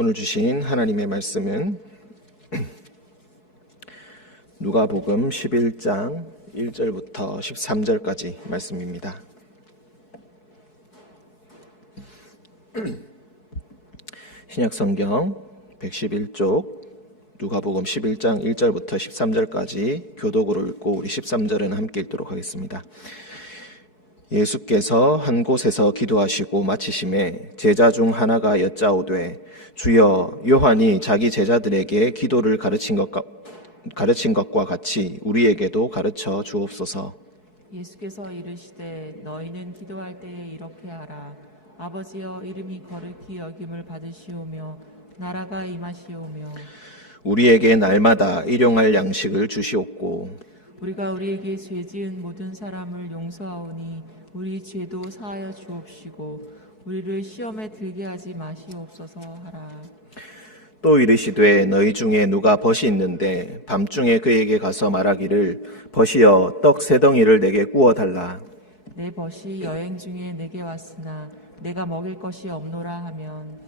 오늘 주신 하나님의 말씀은 누가복음 11장 1절부터 13절까지 말씀입니다. 신약성경 111쪽 누가복음 11장 1절부터 13절까지 교독으로 읽고 우리 13절은 함께 읽도록 하겠습니다. 예수께서 한 곳에서 기도하시고 마치심에 제자 중 하나가 여짜오되 주여, 요한이 자기 제자들에게 기도를 가르친 것과 같이 우리에게도 가르쳐 주옵소서. 예수께서 이르시되 너희는 기도할 때에 이렇게 하라. 아버지여, 이름이 거룩히 여김을 받으시오며 나라가 임하시오며 우리에게 날마다 일용할 양식을 주시옵고 우리가 우리에게 죄 지은 모든 사람을 용서하오니 우리 죄도 사하여 주옵시고 우리를 시험에 들게 하지 마시옵소서 하라. 또 이르시되 너희 중에 누가 벗이 있는데 밤중에 그에게 가서 말하기를 벗이여 떡 세 덩이를 내게 구워 달라. 내 벗이 여행 중에 내게 왔으나 내가 먹일 것이 없노라 하면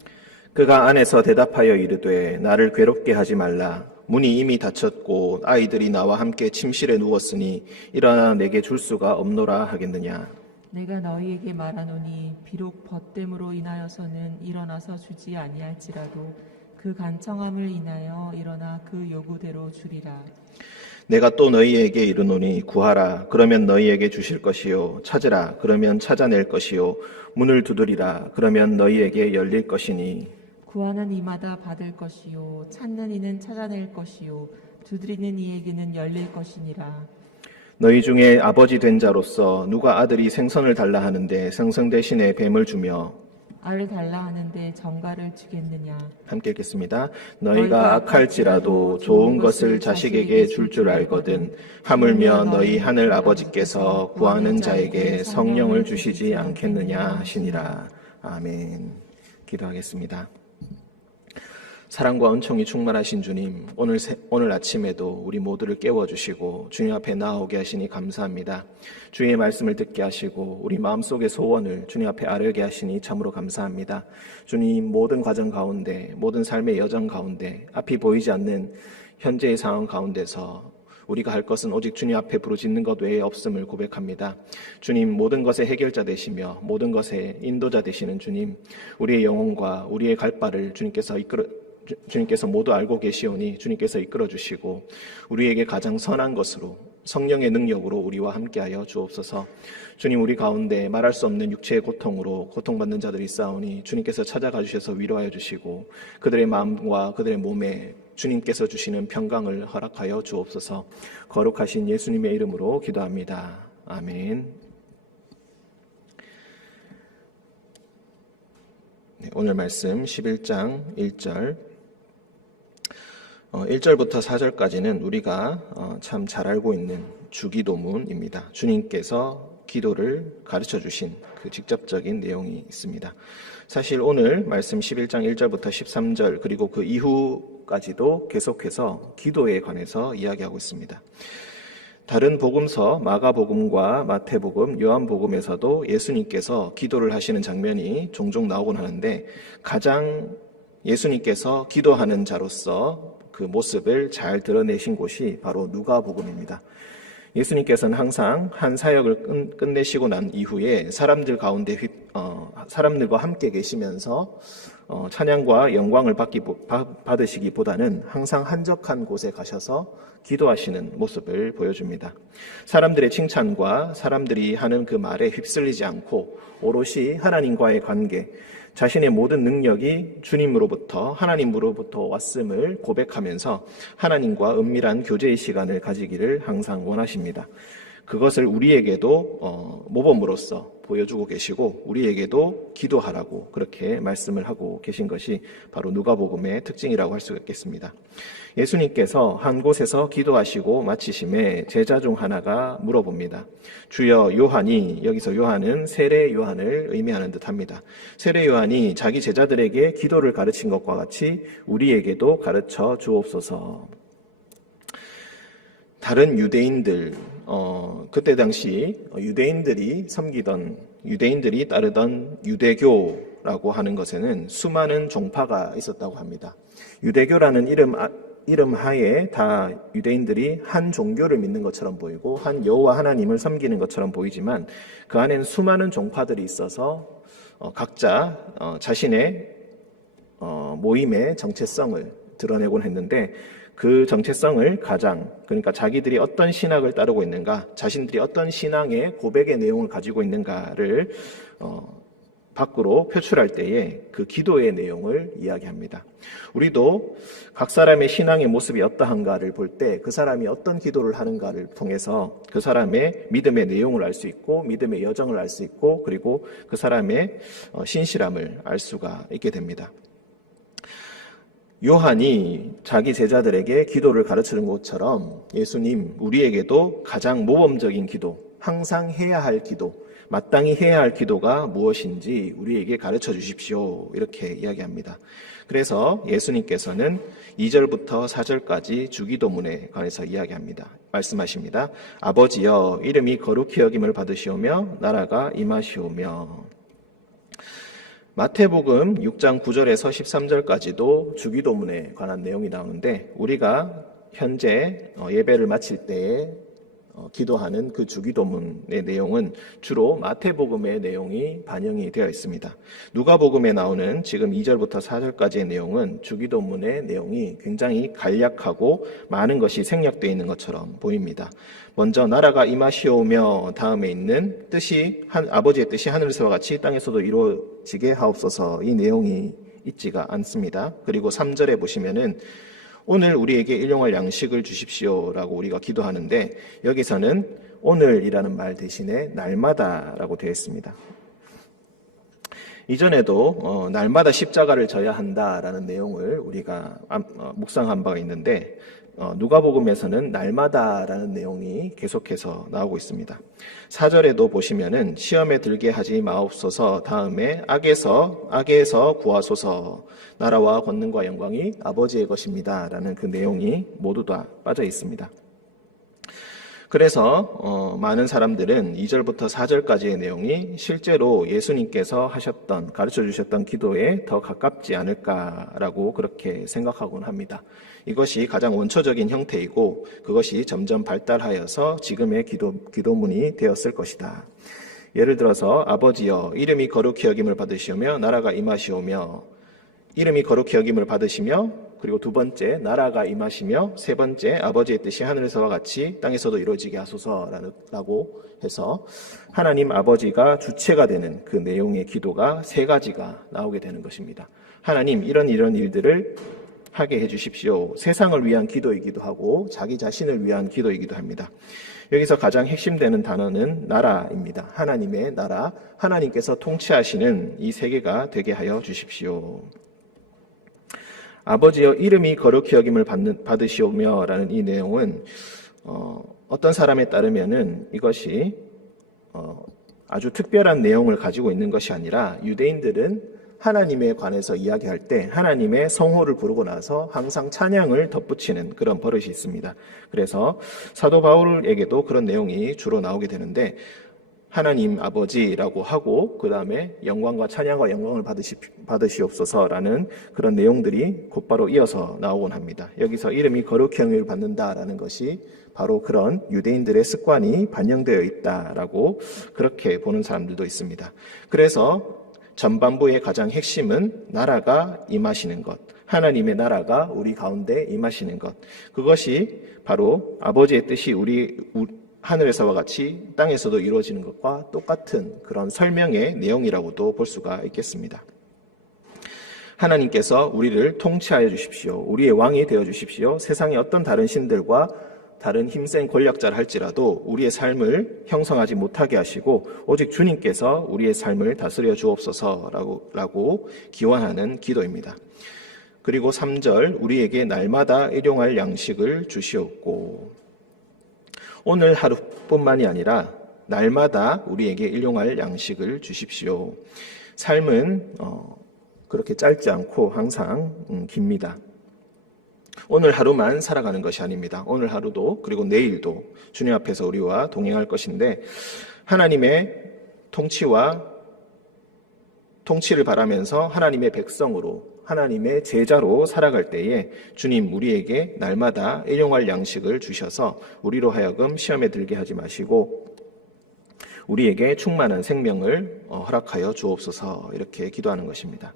그가 안에서 대답하여 이르되 나를 괴롭게 하지 말라. 문이 이미 닫혔고 아이들이 나와 함께 침실에 누웠으니 일어나 내게 줄 수가 없노라 하겠느냐. 내가 너희에게 말하노니 비록 벗됨으로 인하여서는 일어나서 주지 아니할지라도 그 간청함을 인하여 일어나 그 요구대로 주리라. 내가 또 너희에게 이르노니 구하라 그러면 너희에게 주실 것이요 찾으라 그러면 찾아낼 것이요 문을 두드리라 그러면 너희에게 열릴 것이니 구하는 이마다 받을 것이요 찾는 이는 찾아낼 것이요 두드리는 이에게는 열릴 것이니라. 너희 중에 아버지 된 자로서 누가 아들이 생선을 달라 하는데 생선 대신에 뱀을 주며 알을 달라 하는데 정갈을 주겠느냐. 함께 읽겠습니다. 너희가 악할지라도 좋은 것을 자식에게 줄 줄 알거든 하물며 너희 하늘 아버지께서 구하는 자에게 성령을 주시지 않겠느냐 하시니라. 아멘. 기도하겠습니다. 사랑과 은총이 충만하신 주님, 오늘 아침에도 우리 모두를 깨워주시고 주님 앞에 나아오게 하시니 감사합니다. 주의 말씀을 듣게 하시고 우리 마음속의 소원을 주님 앞에 아뢰게 하시니 참으로 감사합니다. 주님, 모든 과정 가운데, 모든 삶의 여정 가운데, 앞이 보이지 않는 현재의 상황 가운데서 우리가 할 것은 오직 주님 앞에 부르짖는 것 외에 없음을 고백합니다. 주님, 모든 것의 해결자 되시며 모든 것의 인도자 되시는 주님, 우리의 영혼과 우리의 갈 바를 주님께서 모두 알고 계시오니 주님께서 이끌어 주시고 우리에게 가장 선한 것으로 성령의 능력으로 우리와 함께하여 주옵소서. 주님, 우리 가운데 말할 수 없는 육체의 고통으로 고통받는 자들이 있사오니 주님께서 찾아가 주셔서 위로하여 주시고 그들의 마음과 그들의 몸에 주님께서 주시는 평강을 허락하여 주옵소서. 거룩하신 예수님의 이름으로 기도합니다. 아멘. 오늘 말씀 11장 1절 1절부터 4절까지는 우리가 참 잘 알고 있는 주기도문입니다. 주님께서 기도를 가르쳐 주신 그 직접적인 내용이 있습니다. 사실 오늘 말씀 11장 1절부터 13절 그리고 그 이후까지도 계속해서 기도에 관해서 이야기하고 있습니다. 다른 복음서 마가복음과 마태복음, 요한복음에서도 예수님께서 기도를 하시는 장면이 종종 나오곤 하는데 가장 예수님께서 기도하는 자로서 그 모습을 잘 드러내신 곳이 바로 누가복음입니다. 예수님께서는 항상 한 사역을 끝내시고 난 이후에 사람들과 함께 계시면서 찬양과 영광을 받으시기보다는 항상 한적한 곳에 가셔서 기도하시는 모습을 보여줍니다. 사람들의 칭찬과 사람들이 하는 그 말에 휩쓸리지 않고 오롯이 하나님과의 관계, 자신의 모든 능력이 주님으로부터 하나님으로부터 왔음을 고백하면서 하나님과 은밀한 교제의 시간을 가지기를 항상 원하십니다. 그것을 우리에게도 모범으로서 보여주고 계시고 우리에게도 기도하라고 그렇게 말씀을 하고 계신 것이 바로 누가복음의 특징이라고 할 수 있겠습니다. 예수님께서 한 곳에서 기도하시고 마치심에 제자 중 하나가 물어봅니다. 주여, 요한이, 여기서 요한은 세례 요한을 의미하는 듯합니다. 세례 요한이 자기 제자들에게 기도를 가르친 것과 같이 우리에게도 가르쳐 주옵소서. 다른 유대인들, 그때 당시 유대인들이 따르던 유대교 유대교라고 하는 것에는 수많은 종파가 있었다고 합니다. 유대교라는 이름 하에 다 유대인들이 한 종교를 믿는 것처럼 보이고 한 여호와 하나님을 섬기는 것처럼 보이지만 그 안에는 수많은 종파들이 있어서 각자 자신의 모임의 정체성을 드러내곤 했는데 그 정체성을 그러니까 자기들이 어떤 신학을 따르고 있는가, 자신들이 어떤 신앙의 고백의 내용을 가지고 있는가를 밖으로 표출할 때에 그 기도의 내용을 이야기합니다. 우리도 각 사람의 신앙의 모습이 어떠한가를 볼 때 그 사람이 어떤 기도를 하는가를 통해서 그 사람의 믿음의 내용을 알 수 있고 믿음의 여정을 알 수 있고 그리고 그 사람의 신실함을 알 수가 있게 됩니다. 요한이 자기 제자들에게 기도를 가르치는 것처럼 예수님 우리에게도 가장 모범적인 기도, 항상 해야 할 기도, 마땅히 해야 할 기도가 무엇인지 우리에게 가르쳐 주십시오. 이렇게 이야기합니다. 그래서 예수님께서는 2절부터 4절까지 주기도문에 관해서 말씀하십니다. 아버지여 이름이 거룩히 여김을 받으시오며 나라가 임하시오며. 마태복음 6장 9절에서 13절까지도 주기도문에 관한 내용이 나오는데 우리가 현재 예배를 마칠 때에 기도하는 그 주기도문의 내용은 주로 마태복음의 내용이 반영이 되어 있습니다. 누가복음에 나오는 지금 2절부터 4절까지의 내용은 주기도문의 내용이 굉장히 간략하고 많은 것이 생략되어 있는 것처럼 보입니다. 먼저 나라가 임하시오며 다음에 있는 아버지의 뜻이 하늘에서와 같이 땅에서도 이루어지게 하옵소서, 이 내용이 있지가 않습니다. 그리고 3절에 보시면은 오늘 우리에게 일용할 양식을 주십시오라고 우리가 기도하는데 여기서는 오늘이라는 말 대신에 날마다라고 되어 있습니다. 이전에도 날마다 십자가를 져야 한다라는 내용을 우리가 묵상한 바가 있는데 누가복음에서는 날마다라는 내용이 계속해서 나오고 있습니다. 4절에도 보시면은 시험에 들게 하지 마옵소서, 다음에 악에서 구하소서, 나라와 권능과 영광이 아버지의 것입니다 라는 그 내용이 모두 다 빠져 있습니다. 그래서 많은 사람들은 2절부터 4절까지의 내용이 실제로 예수님께서 가르쳐 주셨던 기도에 더 가깝지 않을까라고 그렇게 생각하곤 합니다. 이것이 가장 원초적인 형태이고 그것이 점점 발달하여서 지금의 기도문이 되었을 것이다. 예를 들어서 아버지여 이름이 거룩히 여김을 받으시오며 나라가 임하시오며, 이름이 거룩히 여김을 받으시며, 그리고 두 번째 나라가 임하시며, 세 번째 아버지의 뜻이 하늘에서와 같이 땅에서도 이루어지게 하소서라고 해서 하나님 아버지가 주체가 되는 그 내용의 기도가 세 가지가 나오게 되는 것입니다. 하나님 이런 일들을 하게 해주십시오. 세상을 위한 기도이기도 하고 자기 자신을 위한 기도이기도 합니다. 여기서 가장 핵심되는 단어는 나라입니다. 하나님의 나라, 하나님께서 통치하시는 이 세계가 되게 하여 주십시오. 아버지여 이름이 거룩히 여김을 받으시오며 라는 이 내용은 어떤 사람에 따르면은 이것이 아주 특별한 내용을 가지고 있는 것이 아니라 유대인들은 하나님에 관해서 이야기할 때 하나님의 성호를 부르고 나서 항상 찬양을 덧붙이는 그런 버릇이 있습니다. 그래서 사도 바울에게도 그런 내용이 주로 나오게 되는데 하나님 아버지라고 하고 그 다음에 영광과 찬양과 영광을 받으시옵소서라는 그런 내용들이 곧바로 이어서 나오곤 합니다. 여기서 이름이 거룩히 여김을 받는다라는 것이 바로 그런 유대인들의 습관이 반영되어 있다라고 그렇게 보는 사람들도 있습니다. 그래서 전반부의 가장 핵심은 나라가 임하시는 것, 하나님의 나라가 우리 가운데 임하시는 것, 그것이 바로 아버지의 뜻이 우리 하늘에서와 같이 땅에서도 이루어지는 것과 똑같은 그런 설명의 내용이라고도 볼 수가 있겠습니다. 하나님께서 우리를 통치하여 주십시오. 우리의 왕이 되어 주십시오. 세상의 어떤 다른 신들과 다른 힘센 권력자를 할지라도 우리의 삶을 형성하지 못하게 하시고 오직 주님께서 우리의 삶을 다스려 주옵소서라고 기원하는 기도입니다. 그리고 3절 우리에게 날마다 일용할 양식을 주시옵고, 오늘 하루뿐만이 아니라 날마다 우리에게 일용할 양식을 주십시오. 삶은 그렇게 짧지 않고 항상 깁니다. 오늘 하루만 살아가는 것이 아닙니다. 오늘 하루도 그리고 내일도 주님 앞에서 우리와 동행할 것인데 하나님의 통치와 통치를 바라면서 하나님의 백성으로, 하나님의 제자로 살아갈 때에 주님 우리에게 날마다 일용할 양식을 주셔서 우리로 하여금 시험에 들게 하지 마시고 우리에게 충만한 생명을 허락하여 주옵소서, 이렇게 기도하는 것입니다.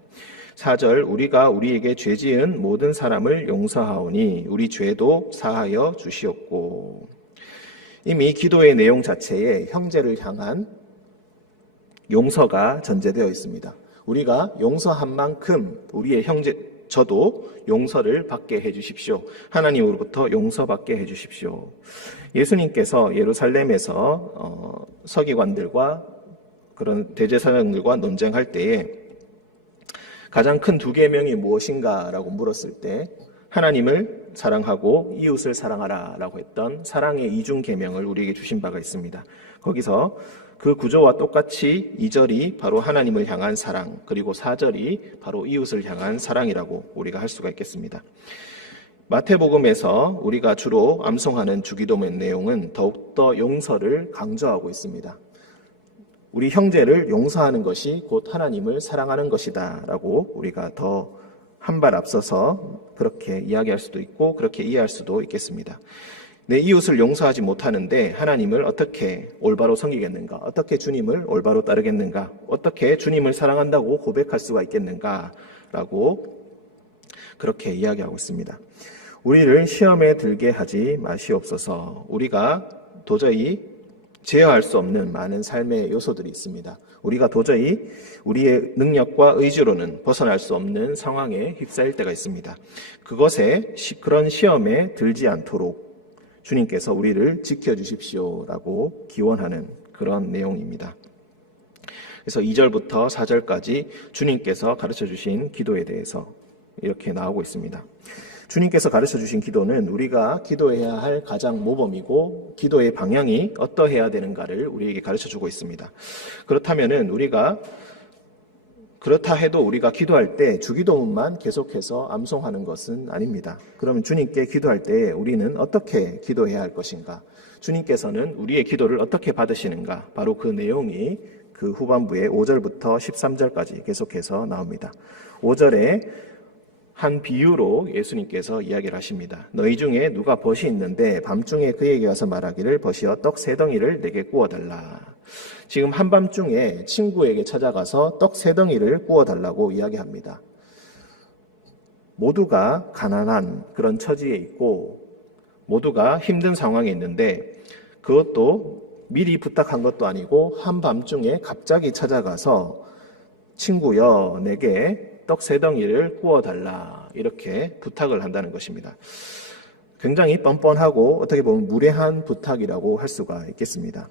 4절, 우리가 우리에게 죄 지은 모든 사람을 용서하오니 우리 죄도 사하여 주시옵고. 이미 기도의 내용 자체에 형제를 향한 용서가 전제되어 있습니다. 우리가 용서한 만큼 우리의 형제, 저도 용서를 받게 해주십시오. 하나님으로부터 용서받게 해주십시오. 예수님께서 예루살렘에서 서기관들과 그런 대제사장들과 논쟁할 때에 가장 큰 두 계명이 무엇인가라고 물었을 때 하나님을 사랑하고 이웃을 사랑하라 라고 했던 사랑의 이중 계명을 우리에게 주신 바가 있습니다. 거기서 그 구조와 똑같이 2절이 바로 하나님을 향한 사랑, 그리고 4절이 바로 이웃을 향한 사랑이라고 우리가 할 수가 있겠습니다. 마태복음에서 우리가 주로 암송하는 주기도의 내용은 더욱더 용서를 강조하고 있습니다. 우리 형제를 용서하는 것이 곧 하나님을 사랑하는 것이다 라고 우리가 더 한 발 앞서서 그렇게 이야기할 수도 있고 그렇게 이해할 수도 있겠습니다. 내 이웃을 용서하지 못하는데 하나님을 어떻게 올바로 섬기겠는가? 어떻게 주님을 올바로 따르겠는가? 어떻게 주님을 사랑한다고 고백할 수가 있겠는가? 라고 그렇게 이야기하고 있습니다. 우리를 시험에 들게 하지 마시옵소서. 우리가 도저히 제어할 수 없는 많은 삶의 요소들이 있습니다. 우리가 도저히 우리의 능력과 의지로는 벗어날 수 없는 상황에 휩싸일 때가 있습니다. 그런 시험에 들지 않도록 주님께서 우리를 지켜주십시오라고 기원하는 그런 내용입니다. 그래서 2절부터 4절까지 주님께서 가르쳐 주신 기도에 대해서 이렇게 나오고 있습니다. 주님께서 가르쳐 주신 기도는 우리가 기도해야 할 가장 모범이고 기도의 방향이 어떠해야 되는가를 우리에게 가르쳐 주고 있습니다. 그렇다 해도 우리가 기도할 때 주기도문만 계속해서 암송하는 것은 아닙니다. 그러면 주님께 기도할 때 우리는 어떻게 기도해야 할 것인가? 주님께서는 우리의 기도를 어떻게 받으시는가? 바로 그 내용이 그 후반부에 5절부터 13절까지 계속해서 나옵니다. 5절에 한 비유로 예수님께서 이야기를 하십니다. 너희 중에 누가 벗이 있는데 밤중에 그에게 와서 말하기를 벗이여 떡 3덩이를 내게 구워달라. 지금 한밤중에 친구에게 찾아가서 떡 3덩이를 구워달라고 이야기합니다. 모두가 가난한 그런 처지에 있고 모두가 힘든 상황에 있는데 그것도 미리 부탁한 것도 아니고 한밤중에 갑자기 찾아가서 친구여 내게 떡 3덩이를 구워달라 이렇게 부탁을 한다는 것입니다. 굉장히 뻔뻔하고 어떻게 보면 무례한 부탁이라고 할 수가 있겠습니다.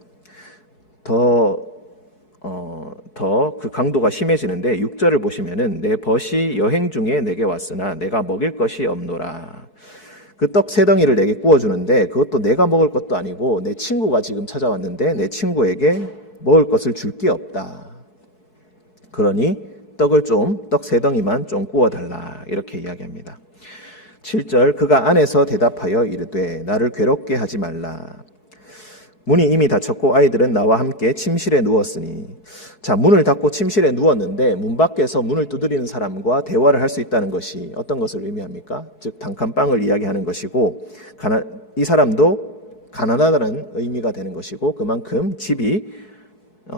더 그 강도가 심해지는데 6절을 보시면은 내 벗이 여행 중에 내게 왔으나 내가 먹일 것이 없노라. 그 떡 3덩이를 내게 구워주는데 그것도 내가 먹을 것도 아니고 내 친구가 지금 찾아왔는데 내 친구에게 먹을 것을 줄 게 없다. 그러니 떡 3덩이만 좀 구워달라 이렇게 이야기합니다. 7절 그가 안에서 대답하여 이르되 나를 괴롭게 하지 말라. 문이 이미 닫혔고 아이들은 나와 함께 침실에 누웠으니. 자, 문을 닫고 침실에 누웠는데 문 밖에서 문을 두드리는 사람과 대화를 할 수 있다는 것이 어떤 것을 의미합니까? 즉 단칸방을 이야기하는 것이고 이 사람도 가난하다는 의미가 되는 것이고 그만큼 집이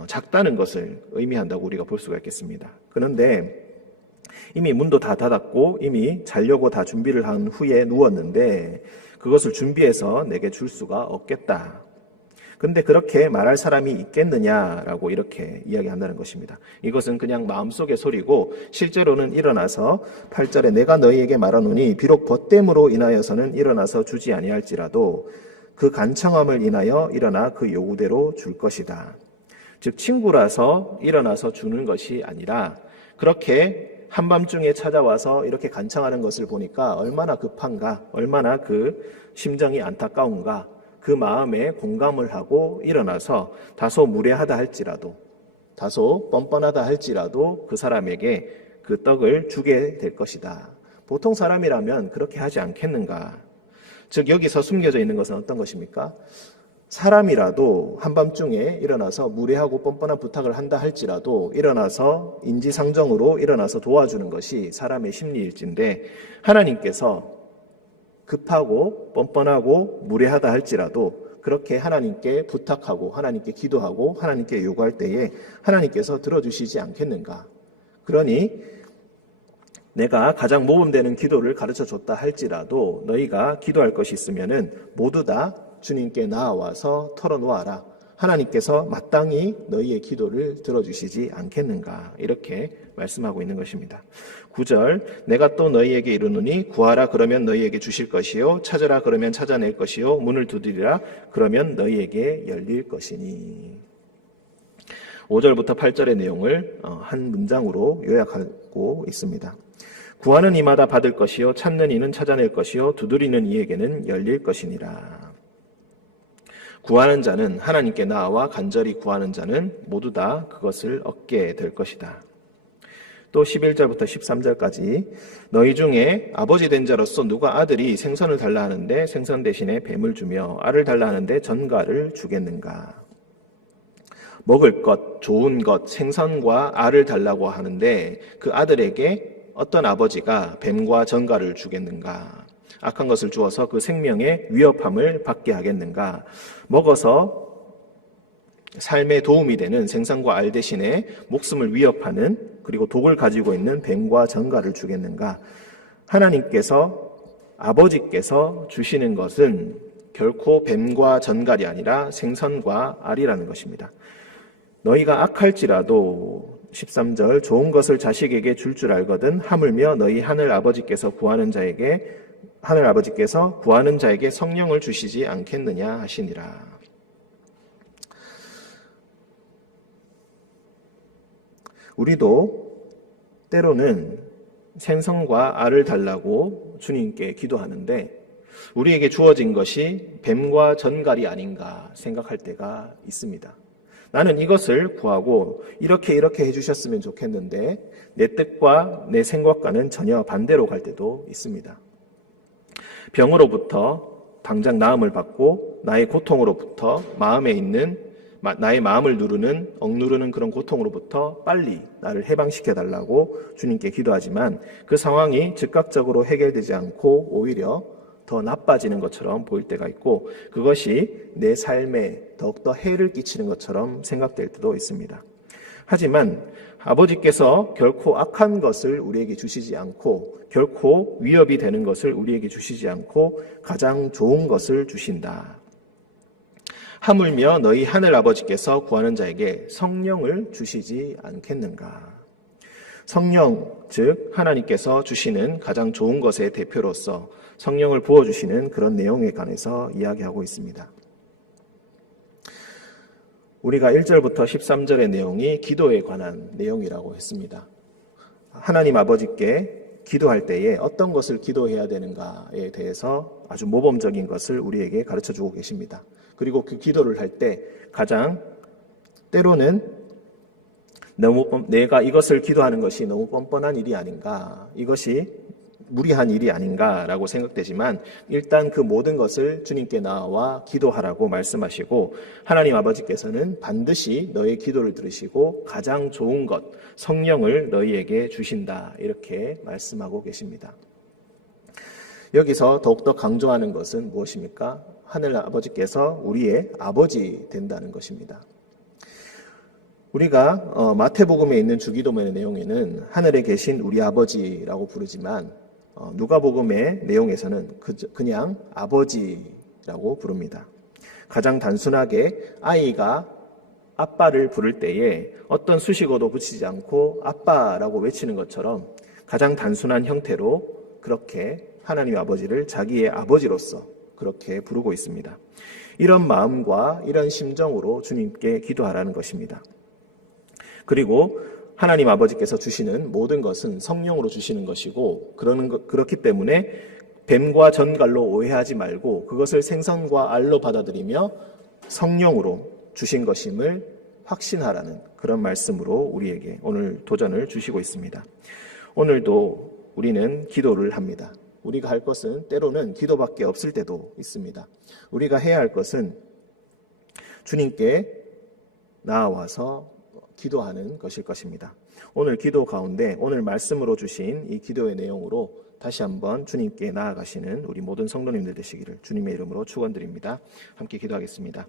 작다는 것을 의미한다고 우리가 볼 수가 있겠습니다. 그런데 이미 문도 다 닫았고 이미 자려고 다 준비를 한 후에 누웠는데 그것을 준비해서 내게 줄 수가 없겠다. 근데 그렇게 말할 사람이 있겠느냐라고 이렇게 이야기한다는 것입니다. 이것은 그냥 마음속의 소리고 실제로는 일어나서 8절에 내가 너희에게 말하노니 비록 벗됨으로 인하여서는 일어나서 주지 아니할지라도 그 간청함을 인하여 일어나 그 요구대로 줄 것이다. 즉 친구라서 일어나서 주는 것이 아니라 그렇게 한밤중에 찾아와서 이렇게 간청하는 것을 보니까 얼마나 급한가, 얼마나 그 심정이 안타까운가, 그 마음에 공감을 하고 일어나서 다소 무례하다 할지라도, 다소 뻔뻔하다 할지라도 그 사람에게 그 떡을 주게 될 것이다. 보통 사람이라면 그렇게 하지 않겠는가. 즉 여기서 숨겨져 있는 것은 어떤 것입니까? 사람이라도 한밤중에 일어나서 무례하고 뻔뻔한 부탁을 한다 할지라도 일어나서 인지상정으로 일어나서 도와주는 것이 사람의 심리일진데, 하나님께서 급하고 뻔뻔하고 무례하다 할지라도 그렇게 하나님께 부탁하고 하나님께 기도하고 하나님께 요구할 때에 하나님께서 들어주시지 않겠는가? 그러니 내가 가장 모범되는 기도를 가르쳐줬다 할지라도 너희가 기도할 것이 있으면은 모두 다 주님께 나아와서 털어놓아라. 하나님께서 마땅히 너희의 기도를 들어주시지 않겠는가? 이렇게 말씀하고 있는 것입니다. 9절, 내가 또 너희에게 이르노니 구하라 그러면 너희에게 주실 것이요 찾으라 그러면 찾아낼 것이요 문을 두드리라 그러면 너희에게 열릴 것이니. 5절부터 8절의 내용을 한 문장으로 요약하고 있습니다. 구하는 이마다 받을 것이요 찾는 이는 찾아낼 것이요 두드리는 이에게는 열릴 것이니라. 구하는 자는 하나님께 나아와 간절히 구하는 자는 모두 다 그것을 얻게 될 것이다. 또 11절부터 13절까지 너희 중에 아버지 된 자로서 누가 아들이 생선을 달라 하는데 생선 대신에 뱀을 주며 알을 달라 하는데 전갈을 주겠는가? 먹을 것, 좋은 것, 생선과 알을 달라고 하는데 그 아들에게 어떤 아버지가 뱀과 전갈을 주겠는가? 악한 것을 주어서 그 생명의 위협함을 받게 하겠는가? 먹어서 삶에 도움이 되는 생선과 알 대신에 목숨을 위협하는 그리고 독을 가지고 있는 뱀과 전갈을 주겠는가? 하나님께서 아버지께서 주시는 것은 결코 뱀과 전갈이 아니라 생선과 알이라는 것입니다. 너희가 악할지라도 13절 좋은 것을 자식에게 줄 알거든 하물며 너희 하늘 아버지께서 구하는 자에게 성령을 주시지 않겠느냐 하시니라. 우리도 때로는 생선과 알을 달라고 주님께 기도하는데 우리에게 주어진 것이 뱀과 전갈이 아닌가 생각할 때가 있습니다. 나는 이것을 구하고 이렇게 해주셨으면 좋겠는데 내 뜻과 내 생각과는 전혀 반대로 갈 때도 있습니다. 병으로부터 당장 나음을 받고 나의 고통으로부터 마음에 있는 나의 마음을 억누르는 그런 고통으로부터 빨리 나를 해방시켜달라고 주님께 기도하지만 그 상황이 즉각적으로 해결되지 않고 오히려 더 나빠지는 것처럼 보일 때가 있고 그것이 내 삶에 더욱더 해를 끼치는 것처럼 생각될 때도 있습니다. 하지만 아버지께서 결코 악한 것을 우리에게 주시지 않고 결코 위협이 되는 것을 우리에게 주시지 않고 가장 좋은 것을 주신다. 하물며 너희 하늘 아버지께서 구하는 자에게 성령을 주시지 않겠는가. 성령, 즉 하나님께서 주시는 가장 좋은 것의 대표로서 성령을 부어주시는 그런 내용에 관해서 이야기하고 있습니다. 우리가 1절부터 13절의 내용이 기도에 관한 내용이라고 했습니다. 하나님 아버지께 기도할 때에 어떤 것을 기도해야 되는가에 대해서 아주 모범적인 것을 우리에게 가르쳐주고 계십니다. 그리고 그 기도를 할 때 가장 때로는 내가 이것을 기도하는 것이 너무 뻔뻔한 일이 아닌가, 이것이 무리한 일이 아닌가라고 생각되지만 일단 그 모든 것을 주님께 나와 기도하라고 말씀하시고 하나님 아버지께서는 반드시 너의 기도를 들으시고 가장 좋은 것, 성령을 너희에게 주신다 이렇게 말씀하고 계십니다. 여기서 더욱더 강조하는 것은 무엇입니까? 하늘 아버지께서 우리의 아버지 된다는 것입니다. 우리가 마태복음에 있는 주기도문의 내용에는 하늘에 계신 우리 아버지라고 부르지만 누가복음의 내용에서는 그냥 아버지라고 부릅니다. 가장 단순하게 아이가 아빠를 부를 때에 어떤 수식어도 붙이지 않고 아빠라고 외치는 것처럼 가장 단순한 형태로 그렇게 하나님 아버지를 자기의 아버지로서 그렇게 부르고 있습니다. 이런 마음과 이런 심정으로 주님께 기도하라는 것입니다. 그리고 하나님 아버지께서 주시는 모든 것은 성령으로 주시는 것이고 그렇기 때문에 뱀과 전갈로 오해하지 말고 그것을 생선과 알로 받아들이며 성령으로 주신 것임을 확신하라는 그런 말씀으로 우리에게 오늘 도전을 주시고 있습니다. 오늘도 우리는 기도를 합니다. 우리가 할 것은 때로는 기도밖에 없을 때도 있습니다. 우리가 해야 할 것은 주님께 나아와서 기도하는 것일 것입니다. 오늘 기도 가운데 오늘 말씀으로 주신 이 기도의 내용으로 다시 한번 주님께 나아가시는 우리 모든 성도님들 되시기를 주님의 이름으로 축원드립니다. 함께 기도하겠습니다.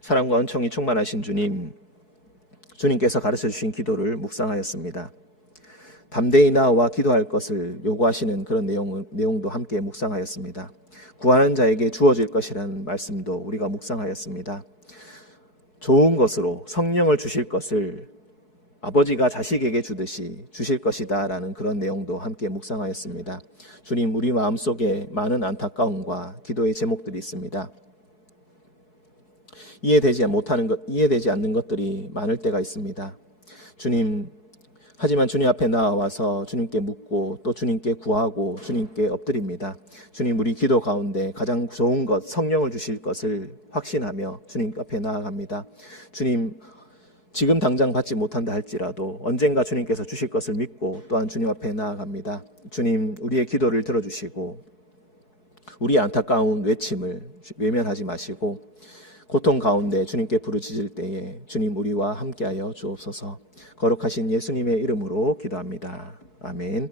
사랑과 은총이 충만하신 주님, 주님께서 가르쳐 주신 기도를 묵상하였습니다. 담대히 나아와 기도할 것을 요구하시는 그런 내용도 함께 묵상하였습니다. 구하는 자에게 주어질 것이라는 말씀도 우리가 묵상하였습니다. 좋은 것으로 성령을 주실 것을 아버지가 자식에게 주듯이 주실 것이다 라는 그런 내용도 함께 묵상하였습니다. 주님, 우리 마음속에 많은 안타까움과 기도의 제목들이 있습니다. 이해되지 않는 것들이 많을 때가 있습니다. 주님, 하지만 주님 앞에 나와서 주님께 묻고 또 주님께 구하고 주님께 엎드립니다. 주님, 우리 기도 가운데 가장 좋은 것, 성령을 주실 것을 확신하며 주님 앞에 나아갑니다. 주님, 지금 당장 받지 못한다 할지라도 언젠가 주님께서 주실 것을 믿고 또한 주님 앞에 나아갑니다. 주님, 우리의 기도를 들어주시고 우리의 안타까운 외침을 외면하지 마시고 고통 가운데 주님께 부르짖을 때에 주님 우리와 함께하여 주옵소서. 거룩하신 예수님의 이름으로 기도합니다. 아멘.